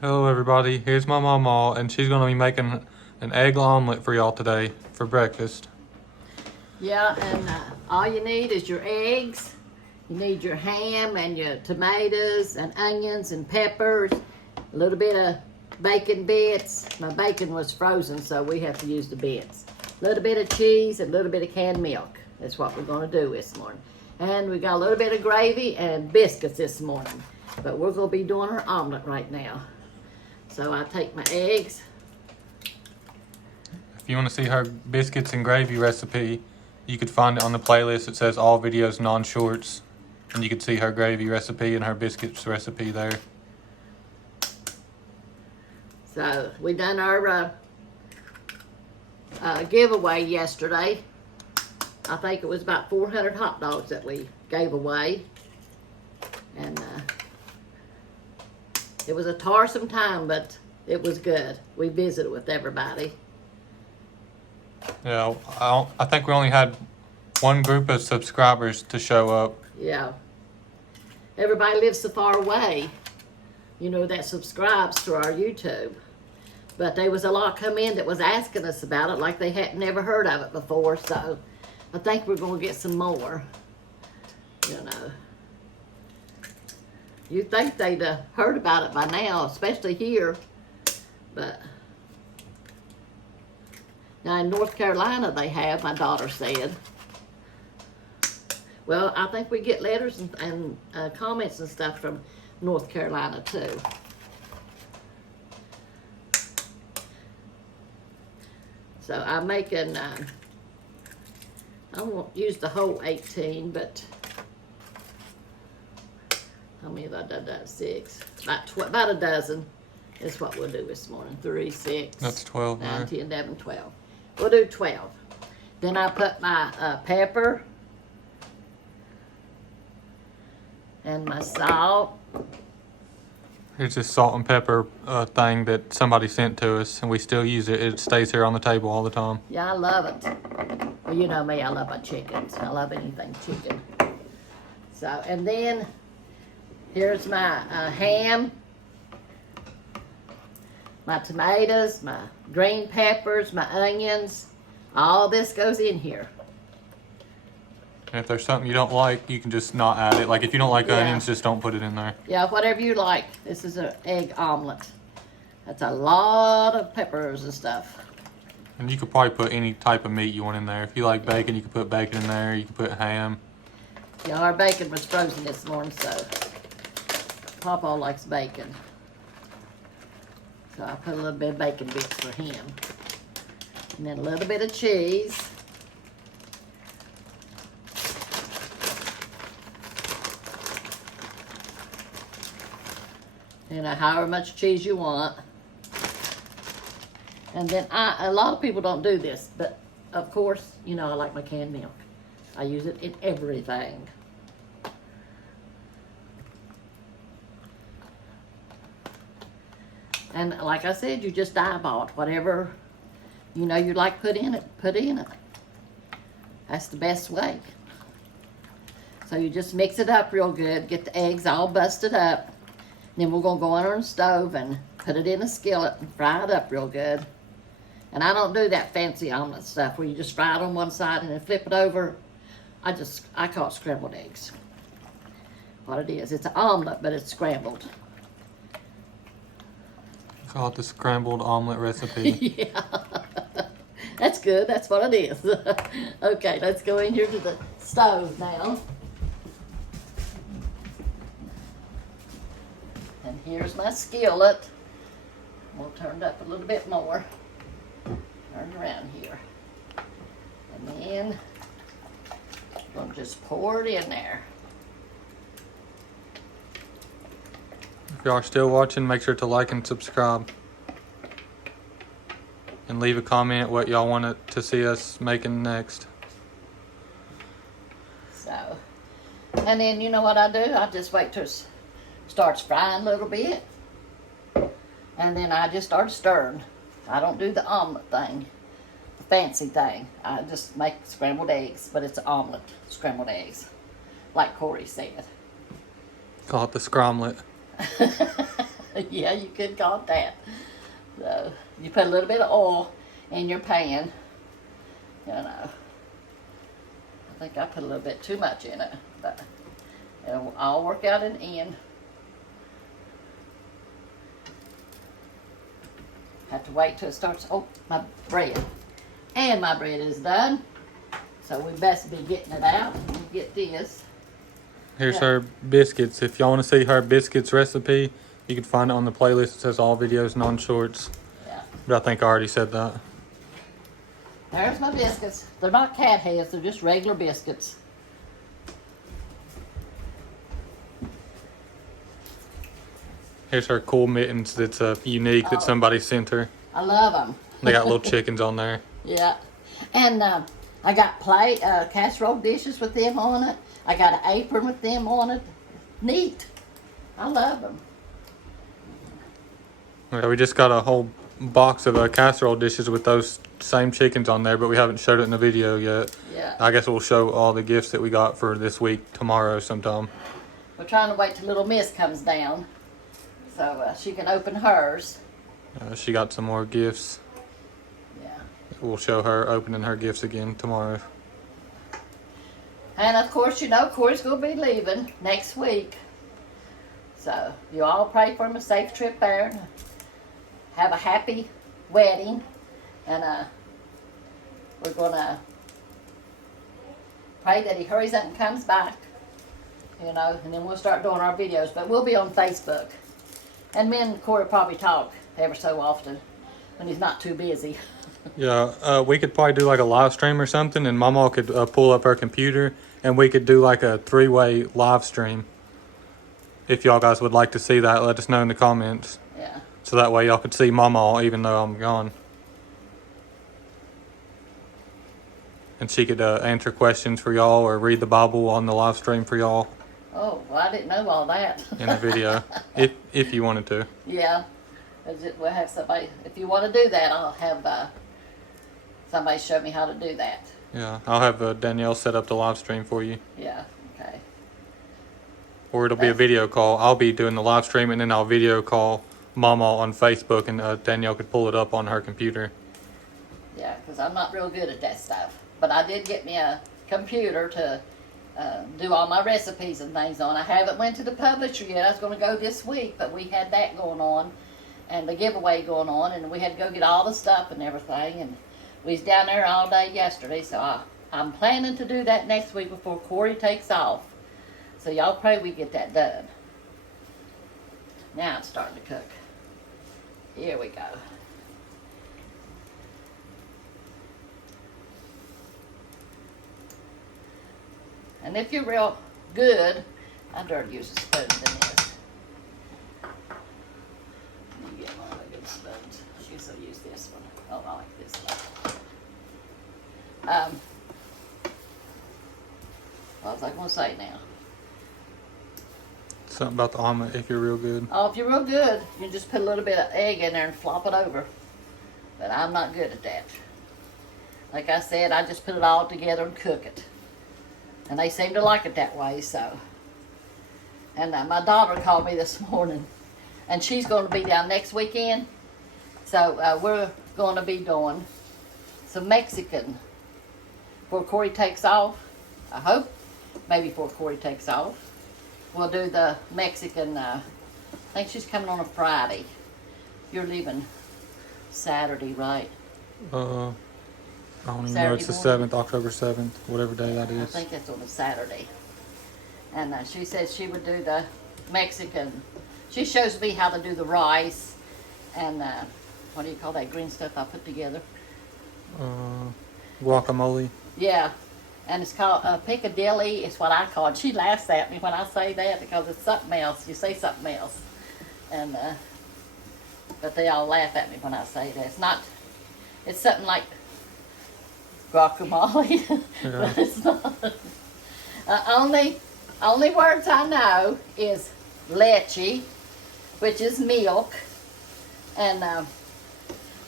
Hello everybody, here's my mama and she's going to be making an egg omelet for y'all today for breakfast. Yeah, and all you need is your eggs. You need your ham and your tomatoes and onions and peppers, a little bit of bacon bits. My bacon was frozen, so we have to use the bits. A little bit of cheese and a little bit of canned milk. That's what we're going to do this morning. And we got a little bit of gravy and biscuits this morning. But we're going to be doing our omelet right now. So I take my eggs. If you want to see her biscuits and gravy recipe, you could find it on the playlist. It says all videos non-shorts, and you could see her gravy recipe and her biscuits recipe there. So we done our giveaway yesterday. I think it was about 400 hot dogs that we gave away. And it was a tiresome time, but it was good. We visited with everybody. Yeah, I think we only had one group of subscribers to show up. Yeah. Everybody lives so far away, that subscribes to our YouTube. But there was a lot come in that was asking us about it like they hadn't never heard of it before. So I think we're going to get some more, You'd think they'd heard about it by now, especially here. But now in North Carolina they have, my daughter said. Well, I think we get letters and comments and stuff from North Carolina too. So I'm making, I won't use the whole 18, but how many have I done? 6. About a dozen is what we'll do this morning. 3, 6. That's 12. 9, Right? 10, 11, 12. We'll do 12. Then I put my pepper and my salt. Here's this salt and pepper thing that somebody sent to us, and we still use it. It stays here on the table all the time. Yeah, I love it. Well, you know me, I love my chickens. I love anything chicken. So, and then here's my ham, my tomatoes, my green peppers, my onions. All this goes in here. And if there's something you don't like, you can just not add it. Like if you don't like Yeah. onions, just don't put it in there. Yeah, whatever you like. This is an egg omelet. That's a lot of peppers and stuff. And you could probably put any type of meat you want in there. If you like bacon, you could put bacon in there. You could put ham. Yeah, our bacon was frozen this morning, so Papa likes bacon. So I put a little bit of bacon bits for him. And then a little bit of cheese. However much cheese you want. And then a lot of people don't do this, but of course, I like my canned milk. I use it in everything. And like I said, you just eyeball it. Whatever, you'd like put in it, put in it. That's the best way. So you just mix it up real good, get the eggs all busted up. Then we're going to go under the stove and put it in a skillet and fry it up real good. And I don't do that fancy omelet stuff where you just fry it on one side and then flip it over. I call it scrambled eggs. What it is, it's an omelet, but it's scrambled. Call it the scrambled omelet recipe. Yeah, that's good. That's what it is. Okay, let's go in here to the stove now. And here's my skillet. We'll turn it up a little bit more. Turn around here. And then we'll just pour it in there. If y'all are still watching, make sure to like and subscribe. And leave a comment what y'all want to see us making next. So, and then you know what I do? I just wait till it starts frying a little bit. And then I just start stirring. I don't do the omelet thing, the fancy thing. I just make scrambled eggs, but it's an omelet, scrambled eggs, like Corey said. Call it the scromlet. Yeah, you could call it that. So you put a little bit of oil in your pan. You know, I think I put a little bit too much in it, but it'll all work out in the end. Have to wait till it starts. Oh, my bread. And my bread is done. So we best be getting it out. Let me get this. Here's Yeah. her biscuits. If y'all want to see her biscuits recipe, you can find it on the playlist. It says all videos, non-shorts. Yeah. But I think I already said that. There's my biscuits. They're not cat heads, they're just regular biscuits. Here's her cool mittens that's unique that Oh. somebody sent her. I love them. They got little chickens on there. Yeah. And I got casserole dishes with them on it. I got an apron with them on it. Neat. I love them. Yeah, we just got a whole box of casserole dishes with those same chickens on there, but we haven't showed it in the video yet. Yeah. I guess we'll show all the gifts that we got for this week tomorrow sometime. We're trying to wait till little Miss comes down so she can open hers. She got some more gifts. Yeah. We'll show her opening her gifts again tomorrow. And of course, you know, Corey's going to be leaving next week. So you all pray for him a safe trip there. And have a happy wedding. And we're going to pray that he hurries up and comes back. You know, and then we'll start doing our videos. But we'll be on Facebook. And me and Corey probably talk ever so often when he's not too busy. Yeah, we could probably do like a live stream or something, and Mama could pull up her computer, and we could do like a 3-way live stream. If y'all guys would like to see that, let us know in the comments. Yeah. So that way y'all could see Mama even though I'm gone. And she could answer questions for y'all or read the Bible on the live stream for y'all Oh, well, I didn't know all that. in the video, if you wanted to. Yeah. We'll have somebody, if you want to do that, I'll have somebody show me how to do that. Yeah, I'll have Danielle set up the live stream for you. Yeah, okay. Or it'll be a video call. I'll be doing the live stream, and then I'll video call Mama on Facebook, and Danielle could pull it up on her computer. Yeah, because I'm not real good at that stuff. But I did get me a computer to do all my recipes and things on. I haven't went to the publisher yet. I was going to go this week, but we had that going on and the giveaway going on, and we had to go get all the stuff and everything. And we was down there all day yesterday, so I'm planning to do that next week before Corey takes off. So y'all pray we get that done. Now it's starting to cook. Here we go. And if you're real good, I'd rather use a spoon than this. Let me get one of the good spoons. She usually use this one. Oh, I like this one. What was I going to say now? Something about the omelet, if you're real good. Oh, if you're real good, you just put a little bit of egg in there and flop it over. But I'm not good at that. Like I said, I just put it all together and cook it. And they seem to like it that way, so. And my daughter called me this morning, and she's going to be down next weekend. So we're going to be doing some Mexican before Corey takes off. I hope maybe before Corey takes off. We'll do the Mexican, I think she's coming on a Friday. You're leaving Saturday, right? I don't even know. Saturday It's the morning. 7th, October 7th, whatever day that I is. think that's on a Saturday. And she said she would do the Mexican. She shows me how to do the rice and what do you call that green stuff I put together? Guacamole. Yeah, and it's called piccadilly. It's what I call it. She laughs at me when I say that because it's something else. You say something else, and but they all laugh at me when I say that. It's not. It's something like guacamole, Yeah. but it's not. Only words I know is leche, which is milk, and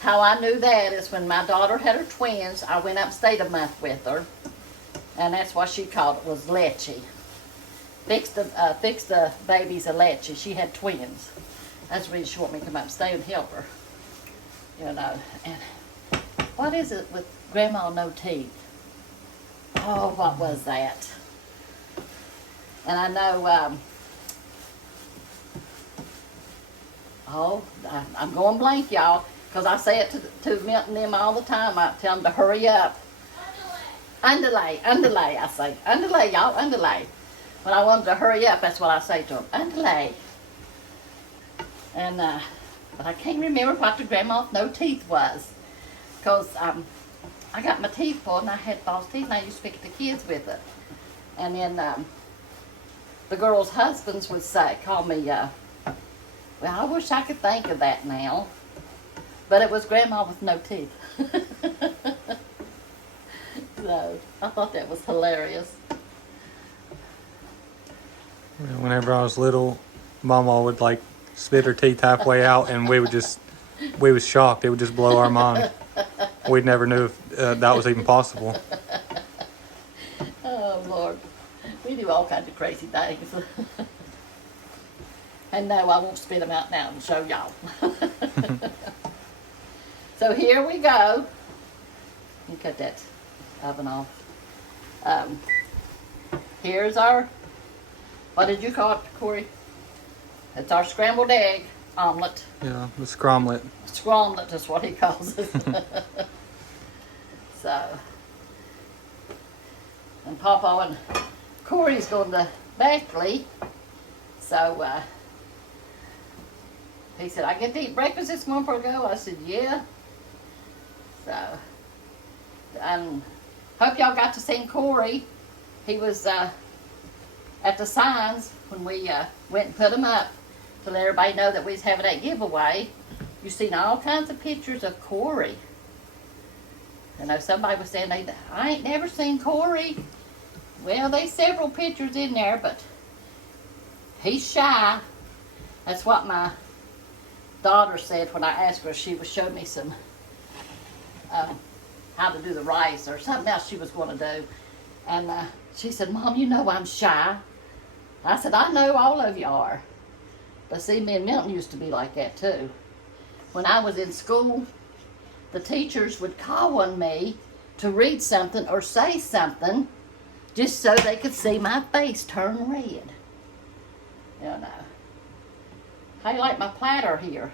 how I knew that is when my daughter had her twins. I went up and stayed a month with her, and that's what she called it, was leche. Fix the babies a leche. She had twins, That's the reason she want me to come up and stay and help her. You know, and what is it with Grandma no teeth? Oh, what was that? And I know, I'm going blank, y'all, because I say it to Milton and them all the time. I tell them to hurry up. Underlay, I say. Underlay, y'all, underlay. When I want them to hurry up, that's what I say to them. Underlay. And, but I can't remember what the Grandma with no teeth was. Because I got my teeth pulled and I had false teeth and I used to pick at the kids with it. And then the girls' husbands would call me, well, I wish I could think of that now. But it was Grandma with no teeth. So I thought that was hilarious. Whenever I was little, Mama would like spit her teeth halfway out, and we was shocked. It would just blow our mind. We never knew if that was even possible. Oh, Lord. We do all kinds of crazy things. And no, I won't spit them out now and show y'all. So here we go. You cut that oven off. Here's our, what did you call it, Corey? It's our scrambled egg omelet. Yeah, the scromlet. Scromlet is what he calls it. So, and Papa and Corey's going to Beckley. So, he said, I get to eat breakfast this morning before I go. I said, yeah. So, and hope y'all got to see Corey. He was at the signs when we went and put them up to let everybody know that we was having that giveaway. You've seen all kinds of pictures of Corey. I know somebody was saying, I ain't never seen Corey. Well, there's several pictures in there, but he's shy. That's what my daughter said when I asked her. She was showing me some how to do the rice or something else she was going to do. And she said, Mom, you know I'm shy. I said, I know all of you are. But see, me and Milton used to be like that too. When I was in school, the teachers would call on me to read something or say something just so they could see my face turn red. You know. How you like my platter here?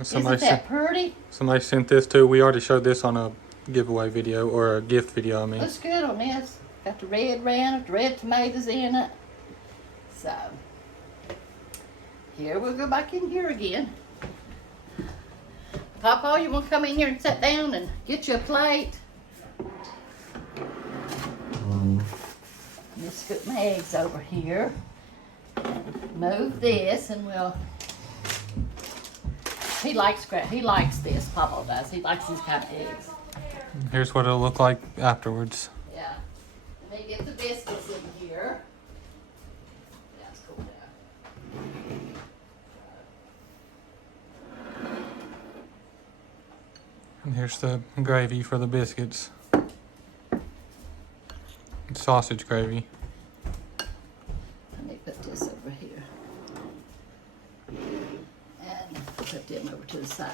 Isn't that pretty? Somebody sent this too. We already showed this on a giveaway video, or a gift video, I mean. Looks good on this. Got the red round, the red tomatoes in it. So, here we'll go back in here again. Papa, you want to come in here and sit down and get you a plate? Let's put my eggs over here. Move this and we'll... He likes this, Papa does. He likes these kind of eggs. Here's what it'll look like afterwards. Yeah. Let me get the biscuits in here. Yeah, it's cool down. And here's the gravy for the biscuits. Sausage gravy. Let me put this over here. And put them over to the side.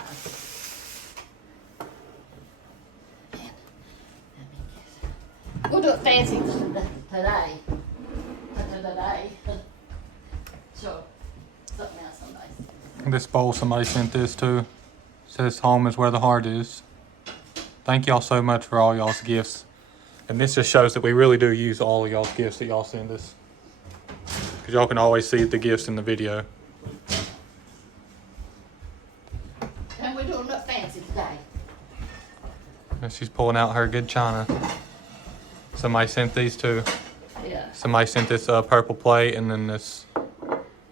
And let me get... We'll do it fancy today. Today. Sure. Something else somebody said. This bowl, somebody sent this too. Says home is where the heart is. Thank y'all so much for all y'all's gifts. And this just shows that we really do use all of y'all's gifts that y'all send us. Because y'all can always see the gifts in the video. And we're doing it fancy today. And she's pulling out her good china. Somebody sent these too. Yeah. Somebody sent this purple plate, and then this.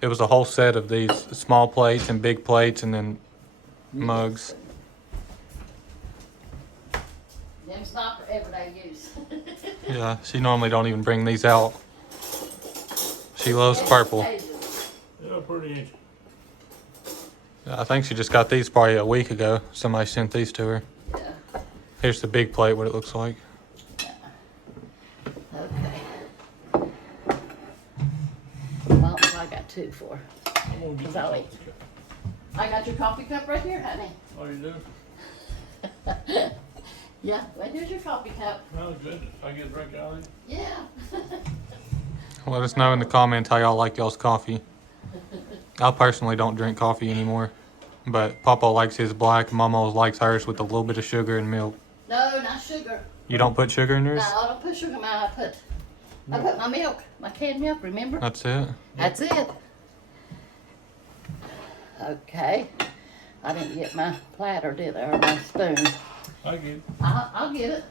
It was a whole set of these small plates and big plates, and then mugs. Them's not for everyday use. Yeah, she normally don't even bring these out. She loves purple. Yeah, pretty. Yeah, I think she just got these probably a week ago. Somebody sent these to her. Yeah. Here's the big plate, what it looks like. Okay. Well, I got two for. I'm gonna get Is the that coffee it? cup. I got your coffee cup right here, honey. Oh, you do? Yeah, well, here's your coffee cup. Oh, goodness. I get a drink out of it? Yeah. Let us know in the comments how y'all like y'all's coffee. I personally don't drink coffee anymore, but Papa likes his black. Mama likes hers with a little bit of sugar and milk. No, not sugar. You don't put sugar in No, yours? I don't put sugar in mine. I put my milk, my canned milk, remember? That's it. That's it. Okay. I didn't get my platter, did I, or my spoon? I get it. I'll get it.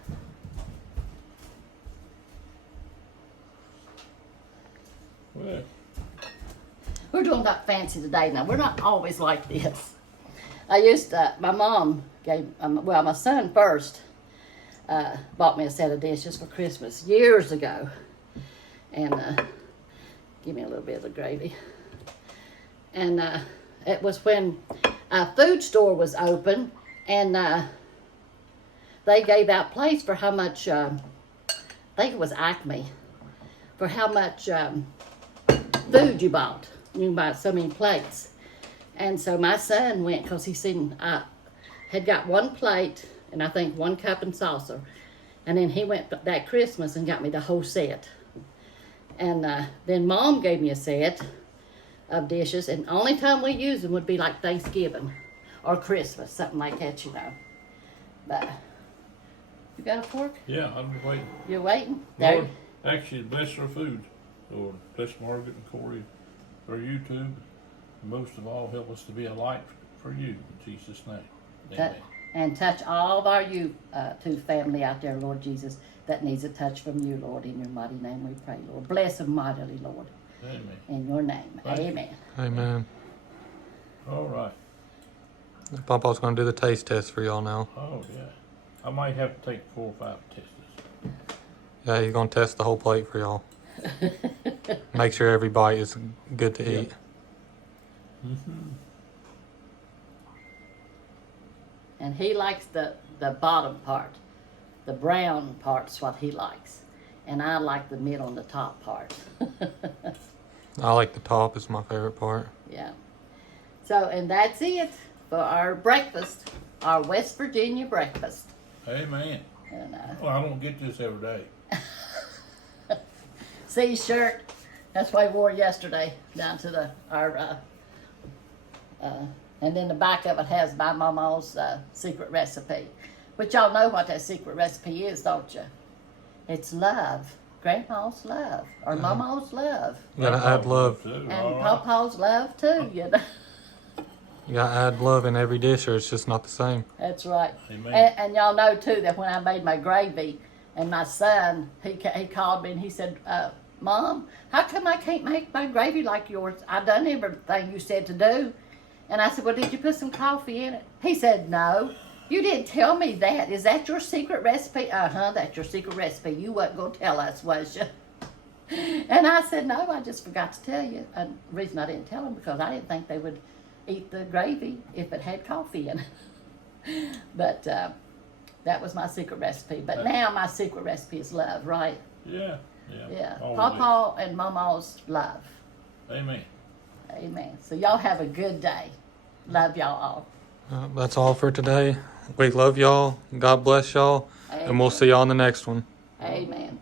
Well, We're doing that fancy today now. We're not always like this. My mom gave, my son first bought me a set of dishes for Christmas years ago. And give me a little bit of the gravy. And it was when a food store was open, and they gave out plates for how much, I think it was Acme, for how much food you bought. You can buy so many plates. And so my son went, because he seen I had got one plate and I think one cup and saucer. And then he went that Christmas and got me the whole set. And then Mom gave me a set of dishes, and the only time we use them would be like Thanksgiving or Christmas, something like that, you know. But you got a fork? yeah, I'm just waiting. You're waiting? There. Lord, actually, bless our food. Lord, bless Margaret and Corey for YouTube. And most of all, help us to be a light for you. In Jesus' name. Amen. And touch all of our YouTube family out there, Lord Jesus, that needs a touch from you, Lord. In your mighty name we pray, Lord. Bless them mightily, Lord. Amen. In your name. Thank you. Amen. Amen. All right. Papa's gonna do the taste test for y'all now. Oh, yeah. I might have to take 4 or 5 tests. Yeah, he's gonna test the whole plate for y'all. Make sure every bite is good to eat. And he likes the bottom part. The brown part's what he likes. And I like the middle and the top part. I like the top, it's my favorite part. Yeah. So, and that's it for our breakfast, our West Virginia breakfast. Amen. And Well, I don't get this every day. see shirt, that's what I wore yesterday down to and then the back of it has my mama's secret recipe. But y'all know what that secret recipe is, don't you? It's love. Grandma's love. Or mama's love. You gotta add love. And papa's love too, you know. You gotta add love in every dish or it's just not the same. That's right. Amen. And y'all know too that when I made my gravy, and my son, he called me and he said, Mom, how come I can't make my gravy like yours? I done everything you said to do. And I said, well, did you put some coffee in it? He said, no. You didn't tell me that. Is that your secret recipe? Uh-huh, that's your secret recipe. You wasn't going to tell us, was you? And I said, no, I just forgot to tell you. And the reason I didn't tell them because I didn't think they would eat the gravy if it had coffee in it. But that was my secret recipe. But now my secret recipe is love, right? Yeah. Yeah. Always. Papa and Mama's love. Amen. Amen. So y'all have a good day. Love y'all all. That's all for today. We love y'all. God bless y'all. And we'll see y'all in the next one. Amen.